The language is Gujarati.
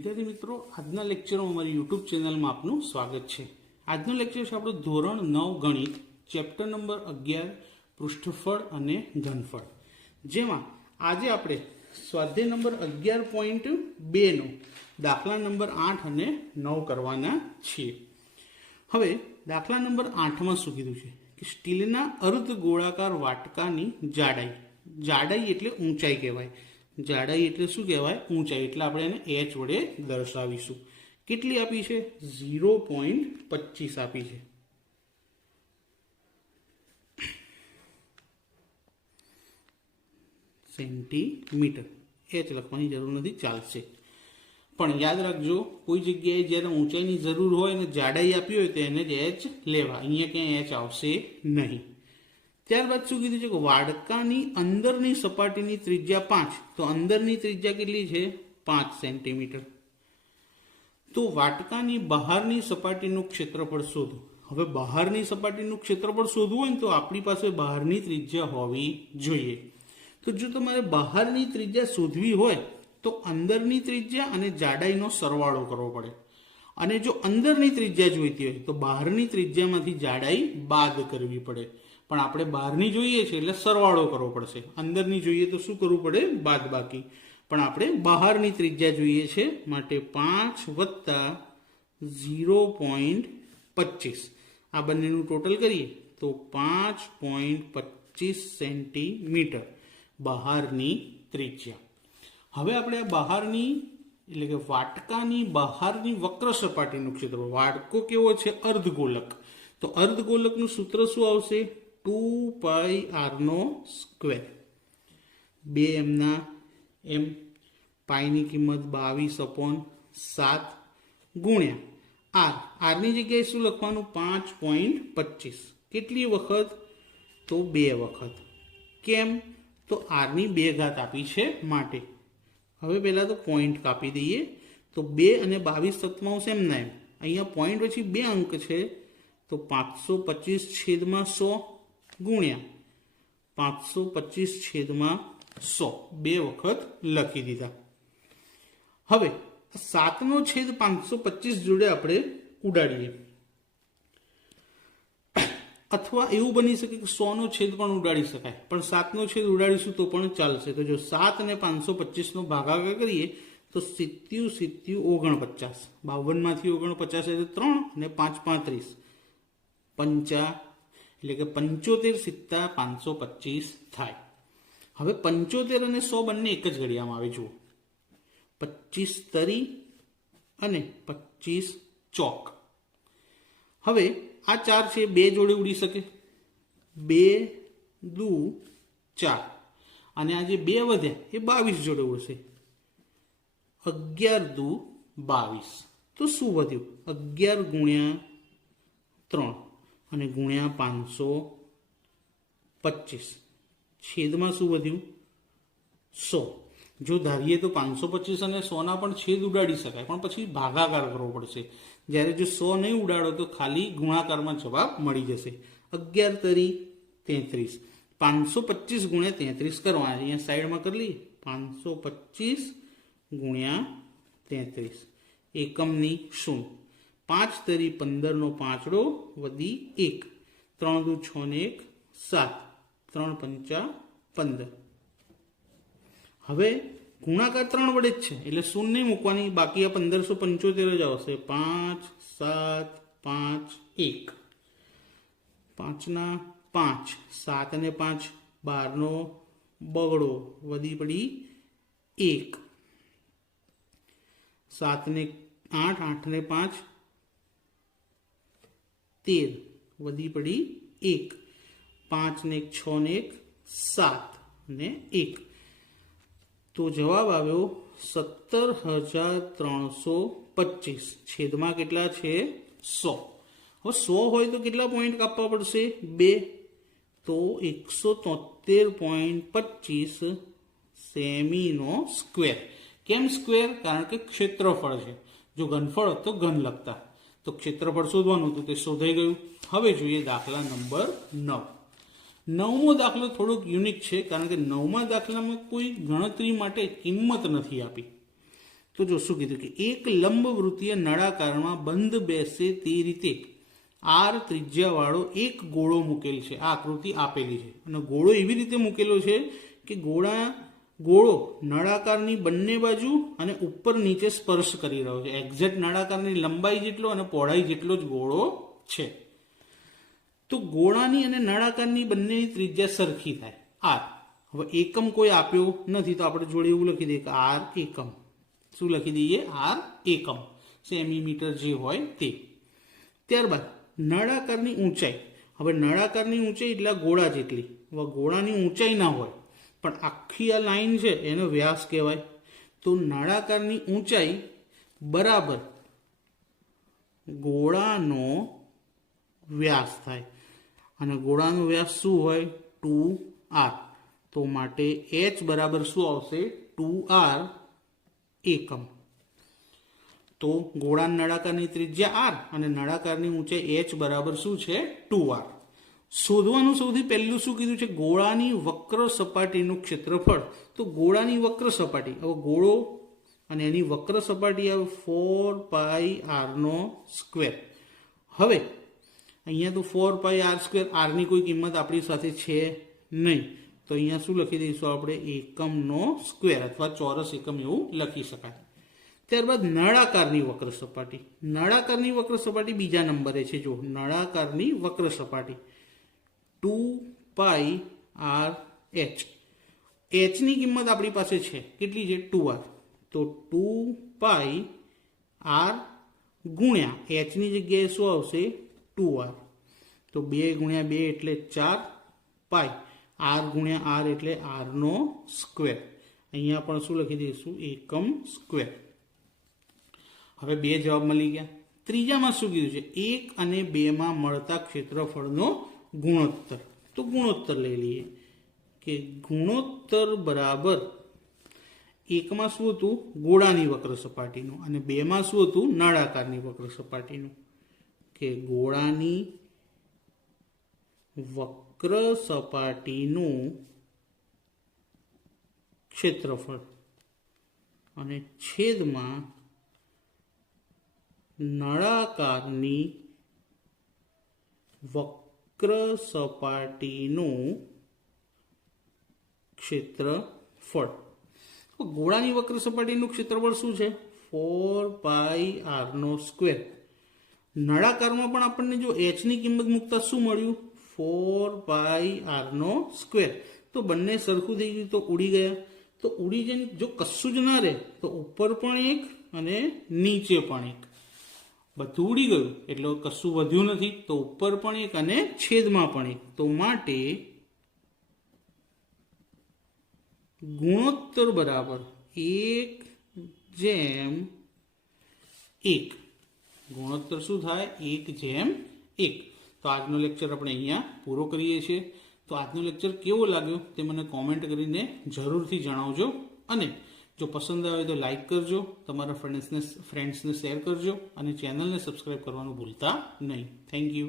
વિદ્યાર્થી મિત્રો, આજના લેક્ચરમાં અમારી યુટ્યુબ ચેનલમાં આપનું સ્વાગત છે। આજનો લેક્ચર છે આપણો ધોરણ 9 ગણિત, ચેપ્ટર નંબર 11 પૃષ્ઠફળ અને ઘનફળ, જેમાં આજે આપણે સ્વાધ્યાય નંબર 11.2 નો દાખલા નંબર 8 અને 9 કરવાના છીએ। હવે દાખલા નંબર 8માં શું કીધું છે કે સ્ટીલના અર્ધ ગોળાકાર વાટકાની જાડાઈ એટલે ઊંચાઈ કહેવાય। જાડાઈ એટલે શું કહેવાય? ઊંચાઈ। એટલે આપણે એને h વડે દર્શાવીશું। કેટલી આપી છે? 0.25 આપી છે। સેન્ટીમીટર। h લખવાની જરૂર નથી, ચાલશે। પણ યાદ રાખજો, કોઈ જગ્યાએ જ્યારે ઊંચાઈની જરૂર હોય અને જાડાઈ આપી હોય તો એને જ h લેવા, અહીંયા ક્યાંય h આવશે નહીં। ત્યારબાદ શું કીધું છે કે વાડકાની અંદરની સપાટીની ત્રિજ્યા 5, તો અંદરની ત્રિજ્યા કેટલી છે? 5 સેન્ટીમીટર। તો વાટકાની બહારની સપાટીનું ક્ષેત્રફળ શોધો। હવે બહારની સપાટીનું ક્ષેત્રફળ શોધવું હોય ને તો આપણી પાસે બહારની ત્રિજ્યા હોવી જોઈએ। તો જો તમારે બહારની ત્રિજ્યા શોધવી હોય તો અંદરની ત્રિજ્યા અને જાડાઈનો સરવાળો કરવો પડે, અને જો અંદરની ત્રિજ્યા જોઈતી હોય તો બહારની ત્રિજ્યામાંથી જાડાઈ બાદ કરવી પડે। પણ આપણે બહારની જોઈએ છે એટલે સરવાળો કરવો પડશે, અંદરની જોઈએ તો શું કરવું પડે? બાદ બાકી। પણ આપણે બહારની ત્રિજ્યા જોઈએ છે, માટે 5 વત્તા 0.25 આ બંનેનું ટોટલ કરીએ તો 5.25 સેન્ટીમીટર બહારની ત્રિજ્યા। હવે આપણે આ બહારની એટલે કે વાટકાની બહારની વક્ર સપાટીનું ક્ષેત્રફળ, વાટકો કેવો છે? અર્ધગોલક। તો અર્ધગોલકનું સૂત્ર શું આવશે? 2πr²। 2 m પાઈની કિંમત 22/7 ગુણ્યા r। આરની જગ્યાએ શું લખવાનું? 5.25। કેટલી વખત? તો 2 વખત। કેમ? તો આરની 2 ઘાત આપી છે માટે। હવે પહેલા તો પોઈન્ટ કાપી દઈએ, તો 2 અને 22/7 એમના એમ, અહીંયા પોઈન્ટ પછી 2 અંક છે તો 525/100 ગુણ્યા 525/100 2 વખત લખી દીધા। હવે 7/525 જોડે આપણે ઉડાડીએ, અથવા એવું બની શકે કે 100નો છેદ પણ ઉડાડી શકાય, પણ 7નો છેદ ઉડાડીશું તો પણ ચાલશે। તો જો 7 અને 525નો ભાગાકાર કરીએ તો 7 49, 52માંથી 49 એટલે 3 અને 5 35, 50 એટલે કે 75 × 525 થાય। હવે 75 અને 100 બંને એક જ ઘડિયામાં આવે, જુઓ, 25 તરી અને 25 ચોક। હવે આ 4 છે 2 જોડે ઉડી શકે, 2 દુ 4, અને આ જે 2 વધ્યા એ 22 જોડે ઉડશે, 11 દુ 22। તો શું વધ્યું? 11 ગુણ્યા 3 અને ગુણ્યા 525, છેદમાં શું વધ્યું? 100। જો ધારીએ તો 525 અને 100ના પણ છેદ ઉડાડી શકાય, પણ પછી ભાગાકાર કરવો પડશે। જ્યારે જો 100 નહીં ઉડાડો તો ખાલી ગુણાકારમાં જવાબ મળી જશે। 11 તરી 33, 525 ગુણ્યા 33 કરવાના, અહીંયા સાઈડમાં કરી લઈએ, 525 ગુણ્યા 33, એકમની 0, 5 તરી 15નો 5 વધી 1, 3 દુ 6 ને 1 7, 3 પંચા 15। હવે ગુણાકાર 3 વડે જ છે એટલે 0 નહીં મૂકવાની, બાકી આ 1575 જ આવશે। 5 7 5 1, 5 ના 5, 7 અને 5 12નો બગડો વધી પડી 1, 7 ને 8, 8 ને 5 13 વધી પડી 1, 5 ને 6 ને 1 7 અને 1, તો જવાબ આવ્યો 17,325। છેદમાં કેટલા છે? 100। હવે 100 હોય તો કેટલા પોઈન્ટ કાપવા પડશે? 2, તો 173.25 સેમીનો સ્ક્વેર। કેમ સ્ક્વેર? કારણ કે ક્ષેત્રફળ છે, જો ઘનફળ હોત તો ઘન લખતા। તો ક્ષેત્રફળ શોધવાનું હતું, તે શોધાઈ ગયું। હવે જોઈએ દાખલા નંબર 9। 9મો દાખલો થોડોક યુનિક છે, કારણ કે 9મા દાખલામાં કોઈ ગણતરી માટે કિંમત નથી આપી। તો તો જો શું કીધું કે એક લંબવૃત્તીય નળાકારમાં બંધ બેસે તે રીતે આર ત્રિજ્યાવાળો એક ગોળો મૂકેલ છે. આ આકૃતિ આપેલી છે અને ગોળો એવી રીતે મૂકેલો છે કે ગોળો નળાકારની બંને બાજુ અને ઉપર નીચે સ્પર્શ કરી રહ્યો છે. એક્ઝેક્ટ નળાકારની લંબાઈ જેટલો અને પહોળાઈ જેટલો જ ગોળો છે. તો ગોળાની અને નળાકારની બંનેની ત્રિજ્યા સરખી થાય આર. હવે એકમ કોઈ આપ્યો નથી તો આપણે જોડે એવું લખી દઈએ કે આર એકમ. શું લખી દઈએ? આર એકમ, સેમીમીટર જે હોય તે. ત્યારબાદ નળાકારની ઊંચાઈ. હવે નળાકારની ઊંચાઈ એટલે ગોળા જેટલી. હવે ગોળાની ઊંચાઈ ના હોય પણ આખી આ લાઈન છે એનો વ્યાસ કહેવાય. તો નળાકારની ઊંચાઈ બરાબર ગોળાનો વ્યાસ થાય અને ગોળાનો વ્યાસ શું હોય? 2r. તો માટે h બરાબર શું આવશે? 2r એકમ. તો ગોળા નળાકારની ત્રિજ્યા r અને નળાકારની ઊંચાઈ h બરાબર શું છે? 2r. શોધવાનું સૌથી પહેલું શું કીધું છે? ગોળાની વક્ર સપાટીનું ક્ષેત્રફળ. તો ગોળાની વક્ર સપાટી, હવે ગોળો અને એની વક્ર સપાટી આવે 4πr². હવે અહીંયા તો 4πr², આરની કોઈ કિંમત આપણી સાથે છે નહીં, તો અહીંયા શું લખી દઈશું આપણે? એકમનો સ્ક્વેર અથવા ચોરસ એકમ એવું લખી શકાય. ત્યારબાદ નળાકારની વક્ર સપાટી. નળાકારની વક્ર સપાટી બીજા નંબરે છે. જો નળાકારની વક્ર સપાટી 2πrh. ની કિંમત આપણી પાસે છે કેટલી છે? 2r. તો 2πr ગુણ્યા h ની જગ્યાએ શું આવશે? 2r. તો 2 ગુણ્યા 2 એટલે 4 પાઈ. r ગુણ્યા r એટલે r નો સ્ક્વેર. અહીંયા પણ શું લખી દઈશું? એકમ સ્ક્વેર. હવે 2 જવાબ મળી ગયા. ત્રીજામાં શું કીધું છે? 1 અને 2 માં મળતા ક્ષેત્રફળનો ગુણોત્તર. તો ગુણોત્તર લઈ લઈએ કે ગુણોત્તર બરાબર 1 માં શું હતું? ગોળાની વક્ર સપાટીનું અને 2 માં શું હતું? નળાકારની વક્ર સપાટીનું. કે ગોળાની વક્ર સપાટીનું ક્ષેત્રફળ અને છેદમાં નળાકારની વક્ર સપાટીનું ક્ષેત્રફળ. ગોળાની વક્ર સપાટીનું ક્ષેત્રફળ શું છે? 4πr². નળાકારમાં પણ આપણને જો h ની કિંમત મૂકતા શું મળ્યું? 4πr². તો બંને સરખું થઈ ગયું તો ઉડી ગયા. તો ઉડી જઈને જો કશું જ ના રહે તો ઉપર પણ એક અને નીચે પણ એક, બધું ઉડી ગયું એટલે કશું વધ્યું નથી. તો ઉપર પણ એક અને છેદમાં પણ એક. તો માટે ગુણોત્તર બરાબર 1/1. ગુણોત્તર શું થાય? 1/1. તો આજનો લેક્ચર આપણે અહીંયા પૂરો કરીએ છીએ. તો આજનો લેક્ચર કેવો લાગ્યો તે મને કોમેન્ટ કરીને જરૂરથી જણાવજો. અને જો પસંદ આવે તો લાઈક કરજો, તમારા ફ્રેન્ડ્સને શેર કરજો અને ચેનલને સબસ્ક્રાઈબ કરવાનું ભૂલતા નહીં. Thank you.